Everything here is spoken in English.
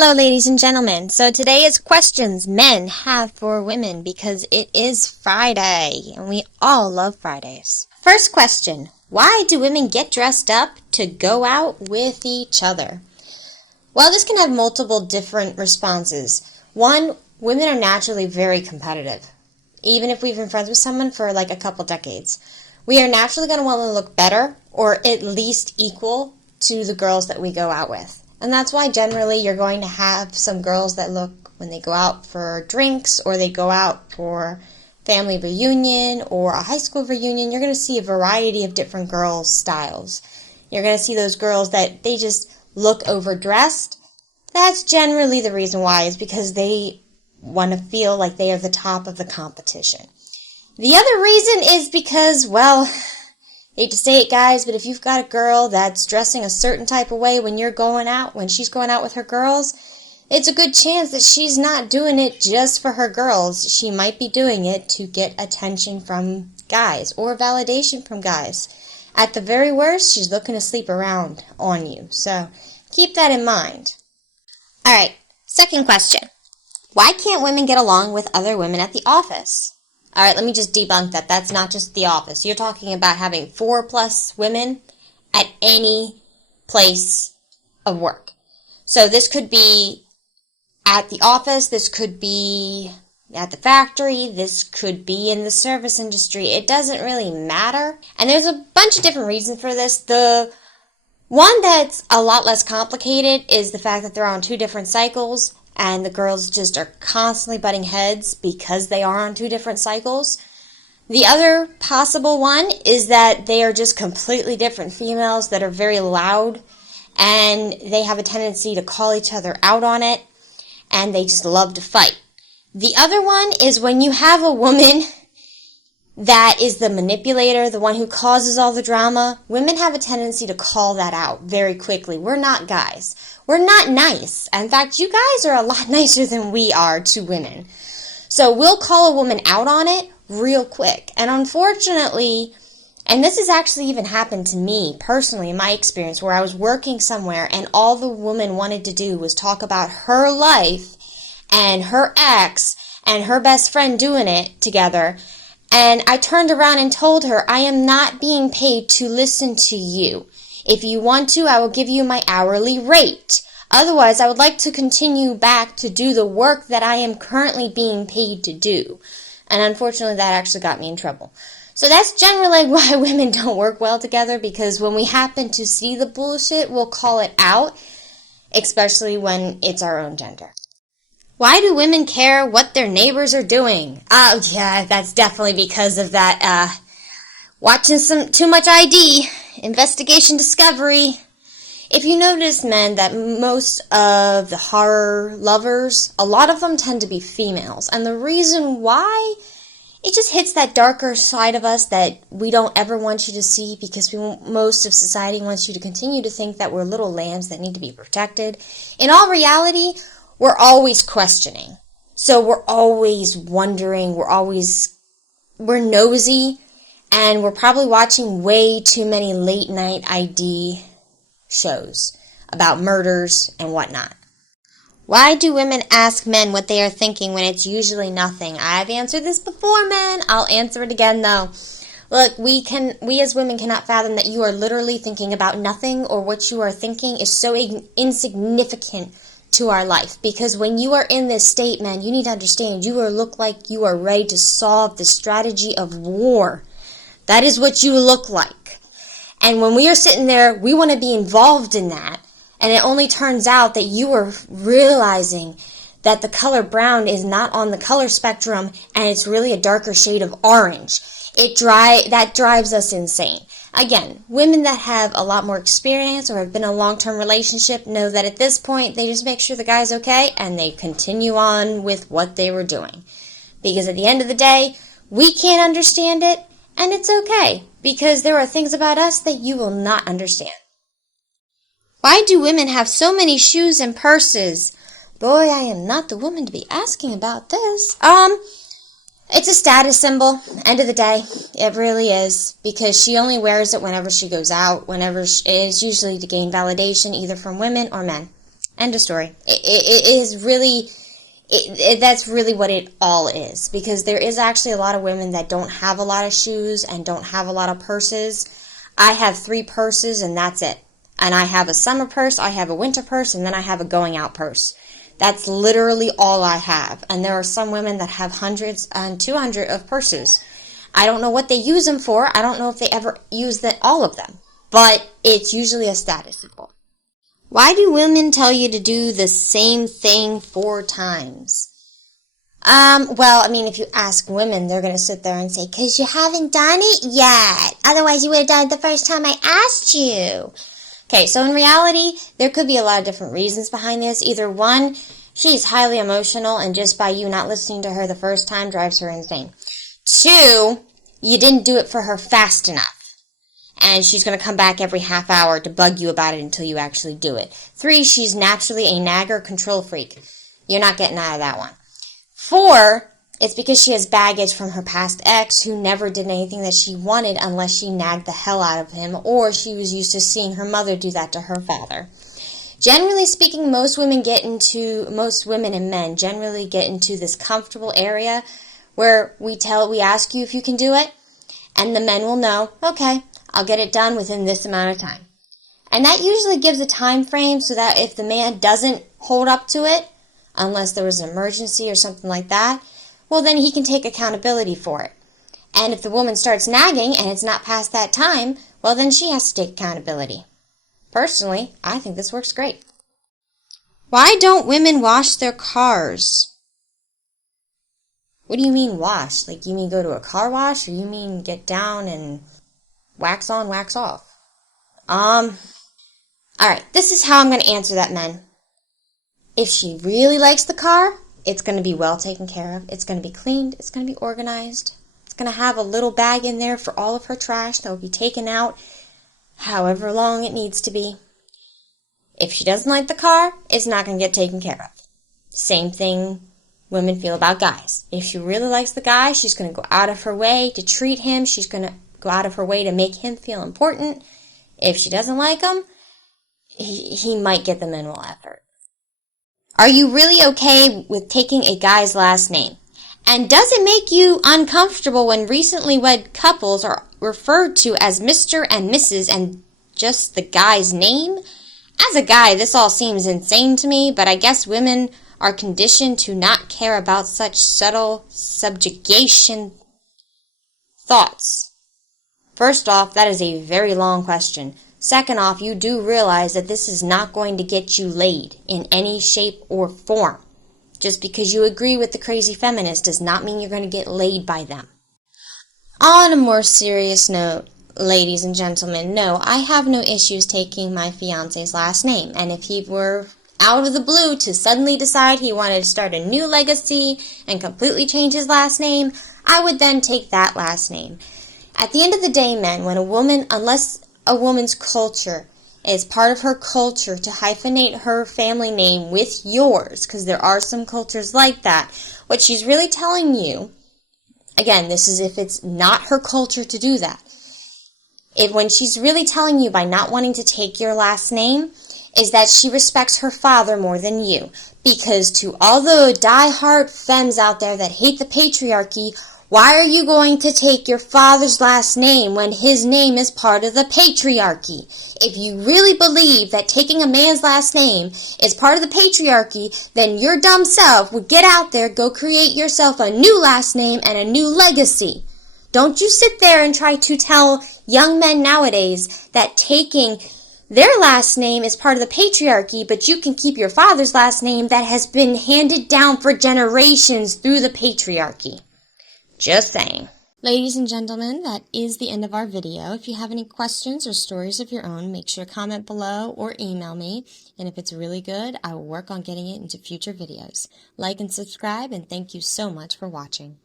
Hello, ladies and gentlemen. So today is questions men have for women because it is Friday and we all love Fridays. First question, why do women get dressed up to go out with each other? Well, this can have multiple different responses. One, women are naturally very competitive. Even if we've been friends with someone for like a couple decades. We are naturally going to want to look better or at least equal to the girls that we go out with. And that's why generally you're going to have some girls that look when they go out for drinks or they go out for family reunion or a high school reunion. You're going to see a variety of different girls' styles. You're going to see those girls that they just look overdressed. That's generally the reason why, is because they want to feel like they are the top of the competition. The other reason is because, well, hate to say it, guys, but if you've got a girl that's dressing a certain type of way when she's going out with her girls, it's a good chance that she's not doing it just for her girls. She might be doing it to get attention from guys or validation from guys. At the very worst, she's looking to sleep around on you. So keep that in mind. Alright, second question. Why can't women get along with other women at the office? Alright, let me just debunk that. That's not just the office. You're talking about having 4+ women at any place of work. So this could be at the office, this could be at the factory, this could be in the service industry. It doesn't really matter. And there's a bunch of different reasons for this. The one that's a lot less complicated is the fact that they're on 2 different cycles. And the girls just are constantly butting heads because they are on 2 different cycles. The other possible one is that they are just completely different females that are very loud, and they have a tendency to call each other out on it, and they just love to fight. The other one is when you have a woman that is the manipulator, the one who causes all the drama. Women have a tendency to call that out very quickly. We're not guys. We're not nice. In fact, you guys are a lot nicer than we are to women. So we'll call a woman out on it real quick. And unfortunately, and this has actually even happened to me personally in my experience, where I was working somewhere and all the woman wanted to do was talk about her life and her ex and her best friend doing it together. And I turned around and told her, I am not being paid to listen to you. If you want to, I will give you my hourly rate. Otherwise, I would like to continue back to do the work that I am currently being paid to do. And unfortunately, that actually got me in trouble. So that's generally why women don't work well together, because when we happen to see the bullshit, we'll call it out, especially when it's our own gender. Why do women care what their neighbors are doing? Oh, yeah, that's definitely because of that, watching some too much ID, investigation discovery. If you notice, men, that most of the horror lovers, a lot of them tend to be females. And the reason why, it just hits that darker side of us that we don't ever want you to see, because most of society wants you to continue to think that we're little lambs that need to be protected. In all reality, we're always questioning. So we're always wondering, we're nosy, and we're probably watching way too many late night ID shows about murders and whatnot. Why do women ask men what they are thinking when it's usually nothing? I've answered this before, men. I'll answer it again, though. Look, we as women cannot fathom that you are literally thinking about nothing, or what you are thinking is so insignificant to our life. Because when you are in this state, man, you need to understand, you look like you are ready to solve the strategy of war. That is what you look like. And when we are sitting there, we want to be involved in that. And it only turns out that you are realizing that the color brown is not on the color spectrum, and it's really a darker shade of orange. That drives us insane. Again, women that have a lot more experience or have been in a long-term relationship know that at this point, they just make sure the guy's okay and they continue on with what they were doing. Because at the end of the day, we can't understand it, and it's okay, because there are things about us that you will not understand. Why do women have so many shoes and purses? Boy, I am not the woman to be asking about this. It's a status symbol, end of the day. It really is, because she only wears it whenever she goes out, it is usually to gain validation either from women or men. End of story. It is really, that's really what it all is. Because there is actually a lot of women that don't have a lot of shoes and don't have a lot of purses. I have 3 purses and that's it. And I have a summer purse, I have a winter purse, and then I have a going out purse. That's literally all I have. And there are some women that have hundreds and 200 of purses. I don't know what they use them for. I don't know if they ever use all of them. But it's usually a status symbol. Why do women tell you to do the same thing 4 times? Well, I mean, if you ask women, they're going to sit there and say, 'cause you haven't done it yet. Otherwise, you would have done it the first time I asked you. Okay, so in reality, there could be a lot of different reasons behind this. Either one, she's highly emotional, and just by you not listening to her the first time drives her insane. 2, you didn't do it for her fast enough. And she's going to come back every half hour to bug you about it until you actually do it. 3, she's naturally a nagger control freak. You're not getting out of that one. 4, it's because she has baggage from her past ex who never did anything that she wanted unless she nagged the hell out of him, or she was used to seeing her mother do that to her father. Generally speaking, most women and men generally get into this comfortable area where we ask you if you can do it, and the men will know, okay, I'll get it done within this amount of time. And that usually gives a time frame so that if the man doesn't hold up to it, unless there was an emergency or something like that, well, then he can take accountability for it. And if the woman starts nagging and it's not past that time, well, then she has to take accountability. Personally, I think this works great. Why don't women wash their cars? What do you mean wash? Like, you mean go to a car wash, or you mean get down and wax on, wax off? Alright, this is how I'm going to answer that, men. If she really likes the car, it's going to be well taken care of. It's going to be cleaned. It's going to be organized. It's going to have a little bag in there for all of her trash that will be taken out however long it needs to be. If she doesn't like the car, it's not going to get taken care of. Same thing women feel about guys. If she really likes the guy, she's going to go out of her way to treat him. She's going to go out of her way to make him feel important. If she doesn't like him, he might get the minimal effort. Are you really okay with taking a guy's last name? And does it make you uncomfortable when recently wed couples are referred to as Mr. and Mrs. and just the guy's name? As a guy, this all seems insane to me, but I guess women are conditioned to not care about such subtle subjugation thoughts. First off, that is a very long question. Second off, you do realize that this is not going to get you laid in any shape or form. Just because you agree with the crazy feminist does not mean you're going to get laid by them. On a more serious note, ladies and gentlemen, no, I have no issues taking my fiance's last name. And if he were out of the blue to suddenly decide he wanted to start a new legacy and completely change his last name, I would then take that last name. At the end of the day, men, unless a woman's culture is part of her culture to hyphenate her family name with yours, because there are some cultures like that, what she's really telling you, again, this is if it's not her culture to do that, when she's really telling you by not wanting to take your last name, is that she respects her father more than you. Because to all the die-hard femmes out there that hate the patriarchy, why are you going to take your father's last name when his name is part of the patriarchy? If you really believe that taking a man's last name is part of the patriarchy, then your dumb self would get out there, go create yourself a new last name and a new legacy. Don't you sit there and try to tell young men nowadays that taking their last name is part of the patriarchy, but you can keep your father's last name that has been handed down for generations through the patriarchy. Just saying. Ladies and gentlemen, that is the end of our video. If you have any questions or stories of your own, make sure to comment below or email me. And if it's really good, I will work on getting it into future videos. Like and subscribe, and thank you so much for watching.